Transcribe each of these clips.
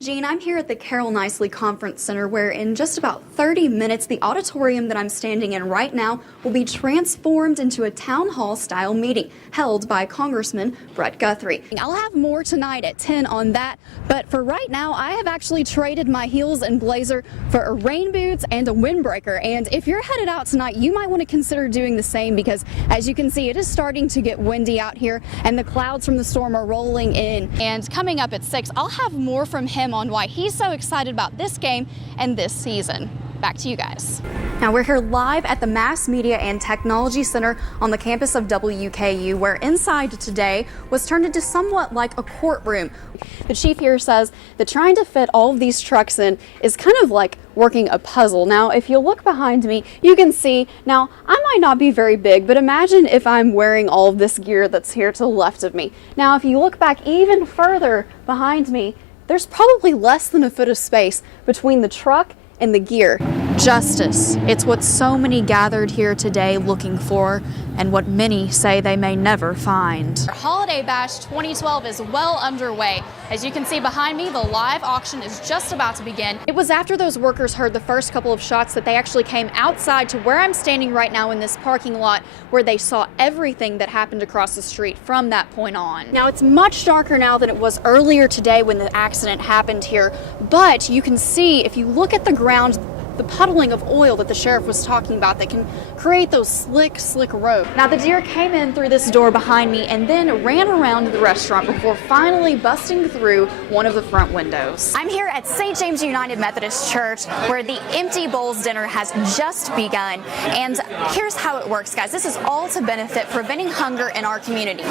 Jean, I'm here at the Carol Nicely Conference Center where in just about 30 minutes, the auditorium that I'm standing in right now will be transformed into a town hall style meeting held by Congressman Brett Guthrie. I'll have more tonight at 10 on that, but for right now, I have actually traded my heels and blazer for a rain boots and a windbreaker. And if you're headed out tonight, you might want to consider doing the same because as you can see, it is starting to get windy out here and the clouds from the storm are rolling in. And coming up at 6, I'll have more from him on why he's so excited about this game and this season. Back to you guys. Now we're here live at the Mass Media and Technology Center on the campus of WKU, where inside today was turned into somewhat like a courtroom. The chief here says that trying to fit all of these trucks in is kind of like working a puzzle. Now, if you look behind me, you can see, now I might not be very big, but imagine if I'm wearing all of this gear that's here to the left of me. Now, if you look back even further behind me, there's probably less than a foot of space between the truck and the gear. Justice. It's what so many gathered here today looking for, and what many say they may never find. Holiday Bash 2012 is well underway. As you can see behind me, the live auction is just about to begin. It was after those workers heard the first couple of shots that they actually came outside to where I'm standing right now in this parking lot, where they saw everything that happened across the street from that point on. Now, it's much darker now than it was earlier today when the accident happened here, but you can see if you look at the ground, the puddling of oil that the sheriff was talking about that can create those slick roads. Now, the deer came in through this door behind me and then ran around the restaurant before finally busting through one of the front windows. I'm here at St. James United Methodist Church, where the Empty Bowls dinner has just begun. And here's how it works, guys. This is all to benefit preventing hunger in our community.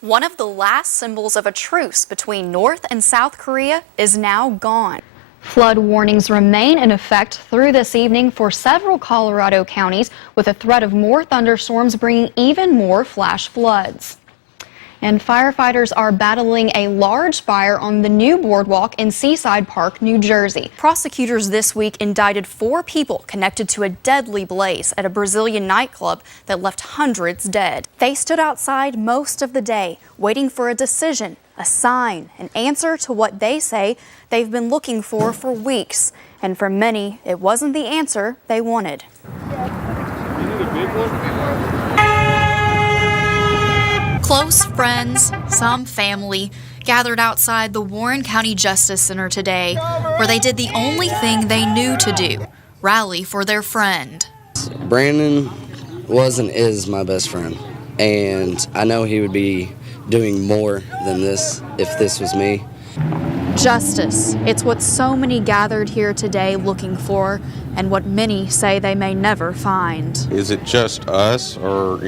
One of the last symbols of a truce between North and South Korea is now gone. Flood warnings remain in effect through this evening for several Colorado counties, with a threat of more thunderstorms bringing even more flash floods. And firefighters are battling a large fire on the new boardwalk in Seaside Park, New Jersey. Prosecutors this week indicted 4 people connected to a deadly blaze at a Brazilian nightclub that left hundreds dead. They stood outside most of the day, waiting for a decision, a sign, an answer to what they say they've been looking for weeks. And for many, it wasn't the answer they wanted. Close friends, some family, gathered outside the Warren County Justice Center today, where they did the only thing they knew to do, rally for their friend. Brandon was and is my best friend, and I know he would be doing more than this if this was me. Justice. It's what so many gathered here today looking for, and what many say they may never find. Is it just us, or,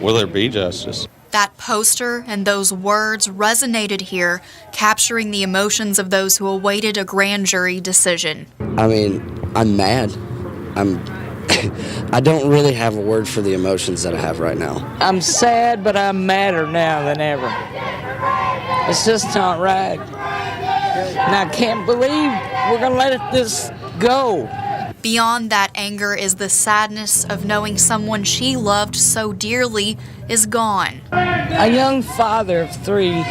will there be justice? That poster and those words resonated here, capturing the emotions of those who awaited a grand jury decision. I mean, I'm mad. I don't really have a word for the emotions that I have right now. I'm sad, but I'm madder now than ever. It's just not right. And I can't believe we're going to let this go. Beyond that anger is the sadness of knowing someone she loved so dearly is gone. A young father of 3,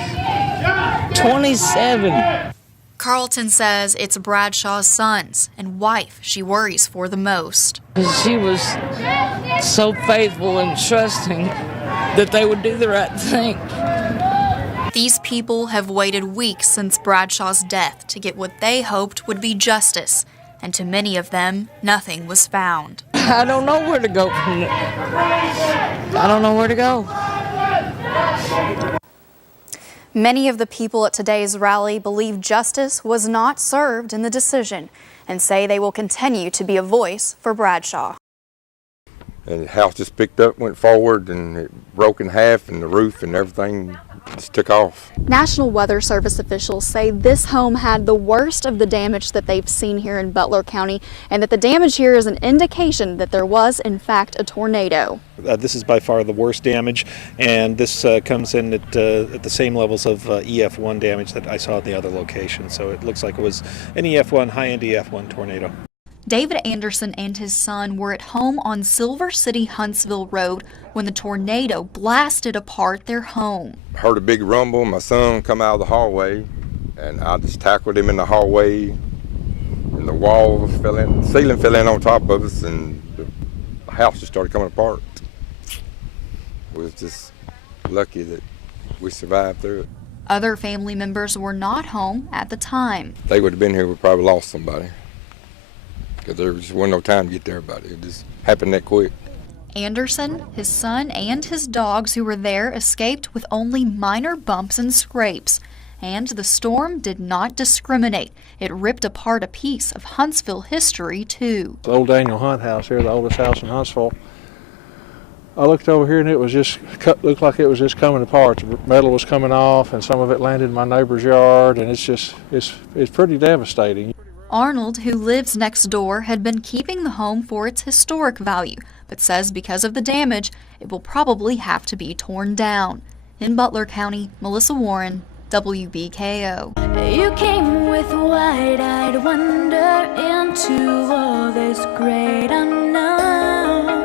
27. Carlton says it's Bradshaw's sons and wife she worries for the most. She was so faithful and trusting that they would do the right thing. These people have waited weeks since Bradshaw's death to get what they hoped would be justice. And to many of them, nothing was found. I don't know where to go from it. I don't know where to go. Many of the people at today's rally believe justice was not served in the decision and say they will continue to be a voice for Bradshaw. And the house just picked up, went forward, and it broke in half, and the roof and everything just took off. National Weather Service officials say this home had the worst of the damage that they've seen here in Butler County, and that the damage here is an indication that there was, in fact, a tornado. This is by far the worst damage, and this comes in at the same levels of EF1 damage that I saw at the other location. So it looks like it was an EF1, high-end EF1 tornado. David Anderson and his son were at home on Silver City Huntsville Road when the tornado blasted apart their home. Heard a big rumble. My son come out of the hallway, and I just tackled him in the hallway, and the walls fell in, the ceiling fell in on top of us, and the house just started coming apart. We was just lucky that we survived through it. Other family members were not home at the time. If they would have been here, we probably lost somebody, because there just wasn't no time to get to everybody. It just happened that quick. Anderson, his son, and his dogs who were there escaped with only minor bumps and scrapes. And the storm did not discriminate. It ripped apart a piece of Huntsville history, too. The old Daniel Hunt house here, the oldest house in Huntsville. I looked over here and it was just looked like it was just coming apart. The metal was coming off, and some of it landed in my neighbor's yard, and it's pretty devastating. Arnold, who lives next door, had been keeping the home for its historic value, but says because of the damage, it will probably have to be torn down. In Butler County, Melissa Warren, WBKO. You came with wide-eyed wonder into all this great unknown.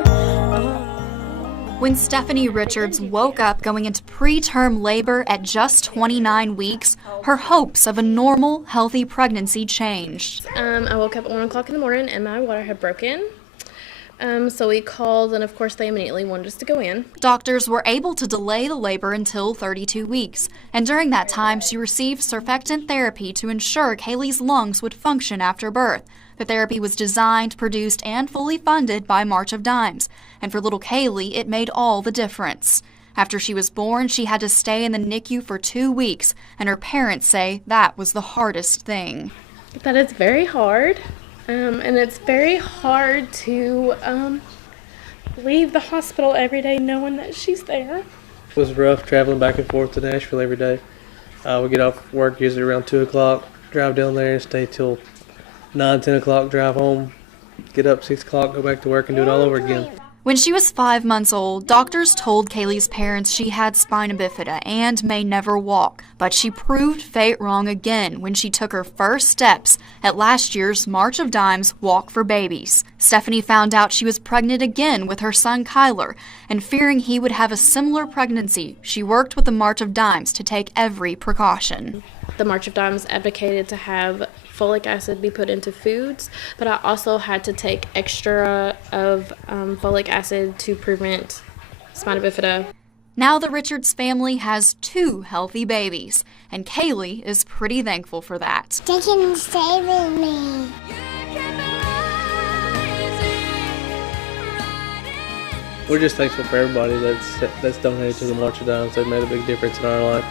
When Stephanie Richards woke up going into preterm labor at just 29 weeks, her hopes of a normal, healthy pregnancy changed. I woke up at 1 o'clock in the morning and my water had broken. So we called, and of course they immediately wanted us to go in. Doctors were able to delay the labor until 32 weeks, and during that time she received surfactant therapy to ensure Kaylee's lungs would function after birth. The therapy was designed, produced, and fully funded by March of Dimes, and for little Kaylee, it made all the difference. After she was born, she had to stay in the NICU for 2 weeks, and her parents say that was the hardest thing. That is very hard. And it's very hard to leave the hospital every day knowing that she's there. It was rough traveling back and forth to Nashville every day. We get off work usually around 2 o'clock, drive down there and stay till 9, 10 o'clock, drive home, get up 6 o'clock, go back to work and do it all over again. When she was 5 months old, doctors told Kaylee's parents she had spina bifida and may never walk. But she proved fate wrong again when she took her first steps at last year's March of Dimes Walk for Babies. Stephanie found out she was pregnant again with her son Kyler, and fearing he would have a similar pregnancy, she worked with the March of Dimes to take every precaution. The March of Dimes advocated to have folic acid be put into foods, but I also had to take extra of folic acid to prevent spina bifida. Now the Richards family has 2 healthy babies, and Kaylee is pretty thankful for that. They can stay with me. We're just thankful for everybody that's donated to the March of Dimes. They've made a big difference in our life.